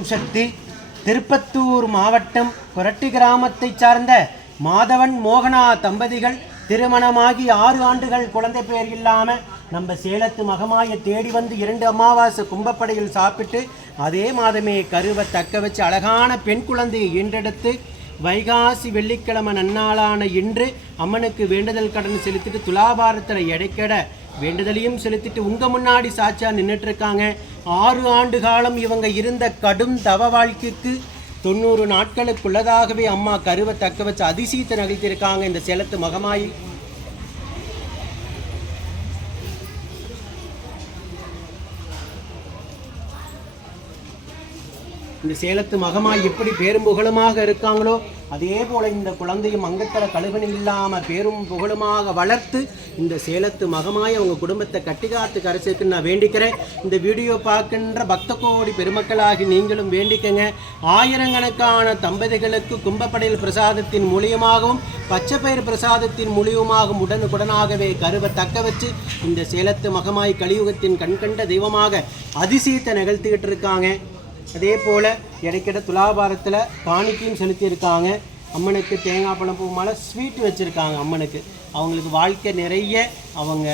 ஓம் சக்தி. திருப்பத்தூர் மாவட்டம் கொரட்டி கிராமத்தைச் சார்ந்த மாதவன் மோகனா தம்பதிகள் திருமணமாகி 6 ஆண்டுகள் குழந்தை பேர் இல்லாமல் நம்ம சேலத்து மகமாயை தேடி வந்து 2 அமாவாசை கும்பப்படையில் சாப்பிட்டு அதே மாதமே கருவை தக்க வச்சு அழகான பெண் குழந்தையை ஈன்றெடுத்து வைகாசி வெள்ளிக்கிழமை நன்னாளான இன்று அம்மனுக்கு வேண்டுதல் கடன் செலுத்திட்டு துலாபாரத்தில் எடைக்கட வேண்டுதலையும் செலுத்திட்டு உங்கள் முன்னாடி சாட்சியாக நின்றுட்டுருக்காங்க. 6 ஆண்டு காலம் இவங்க இருந்த கடும் தவ வாழ்க்கைக்கு 90 நாட்களுக்குள்ளதாகவே அம்மா கருவை தக்க வச்சு அதிசயத்தை நிகழ்த்தியிருக்காங்க. இந்த சேலத்து மகமாயி இந்த சேலத்து மகமாய் எப்படி பேரும் புகழுமாக இருக்காங்களோ அதே போல் இந்த குழந்தையும் அங்கத்தர கழுவணி இல்லாமல் பேரும் புகழுமாக வளர்த்து இந்த சேலத்து மகமாய் அவங்க குடும்பத்தை கட்டிக்காத்து கரைச்சிருக்குன்னு நான் வேண்டிக்கிறேன். இந்த வீடியோ பார்க்கின்ற பக்த கோடி பெருமக்களாகி நீங்களும் வேண்டிக்கங்க. ஆயிரக்கணக்கான தம்பதிகளுக்கு கும்பப்படையில் பிரசாதத்தின் மூலியமாகவும் பச்சைப்பயிர் பிரசாதத்தின் மூலியமாகவும் உடனுக்குடனாகவே கருவை தக்க வச்சு இந்த சேலத்து மகமாய் கலியுகத்தின் கண்கண்ட தெய்வமாக அதிசயத்தை நிகழ்த்திக்கிட்டு இருக்காங்க. அதே போல் இடைக்கிட துலாபாரத்தில் காணிக்கையும் செலுத்தியிருக்காங்க. அம்மனுக்கு தேங்காய் பழம் பூ மாலை ஸ்வீட் வச்சுருக்காங்க. அம்மனுக்கு அவங்களுக்கு வாழ்க்கை நிறைய அவங்க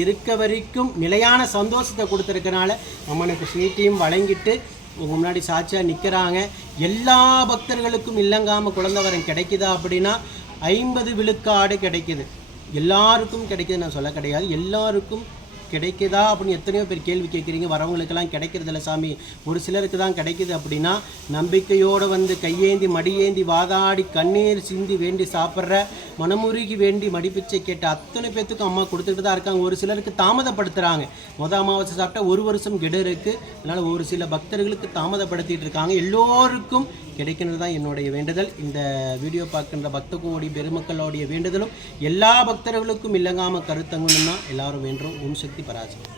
இருக்க வரைக்கும் நிலையான சந்தோஷத்தை கொடுத்துருக்கனால அம்மனுக்கு ஸ்வீட்டையும் வழங்கிட்டு உங்கள் முன்னாடி சாட்சியாக நிற்கிறாங்க. எல்லா பக்தர்களுக்கும் இல்லங்காமல் குழந்தை வரம் கிடைக்குதா அப்படின்னா 50 விழுக்காடு கிடைக்குது. எல்லாருக்கும் கிடைக்குது நான் சொல்ல கிடையாது. எல்லாருக்கும் கிடைக்குதா அப்படின்னு எத்தனையோ பேர் கேள்வி கேட்குறீங்க. வரவங்களுக்கெல்லாம் கிடைக்கிறதில்ல சாமி, ஒரு சிலருக்கு தான் கிடைக்குது அப்படின்னா நம்பிக்கையோடு வந்து கையேந்தி மடியேந்தி வாதாடி கண்ணீர் சிந்தி வேண்டி சாப்பிட்ற மனமுருகி வேண்டி மடிப்பிச்சை கேட்ட அத்தனை பேர்த்துக்கும் அம்மா கொடுத்துட்டு தான் இருக்காங்க. ஒரு சிலருக்கு தாமதப்படுத்துகிறாங்க. அமாவாசை சாப்பிட்டா 1 வருஷம் கெடு இருக்குது. அதனால் ஒரு சில பக்தர்களுக்கு தாமதப்படுத்திட்டு இருக்காங்க. எல்லோருக்கும் கிடைக்கிறது தான் என்னுடைய வேண்டுதல். இந்த வீடியோ பார்க்கின்ற பக்த கோடி பெருமக்களோடைய வேண்டுதலும் எல்லா பக்தர்களுக்கும் இல்லங்காமல் கருத்தங்கன்னு தான் எல்லாரும் வேண்டுறோம். ஓம் சக்தி பராசக்தி.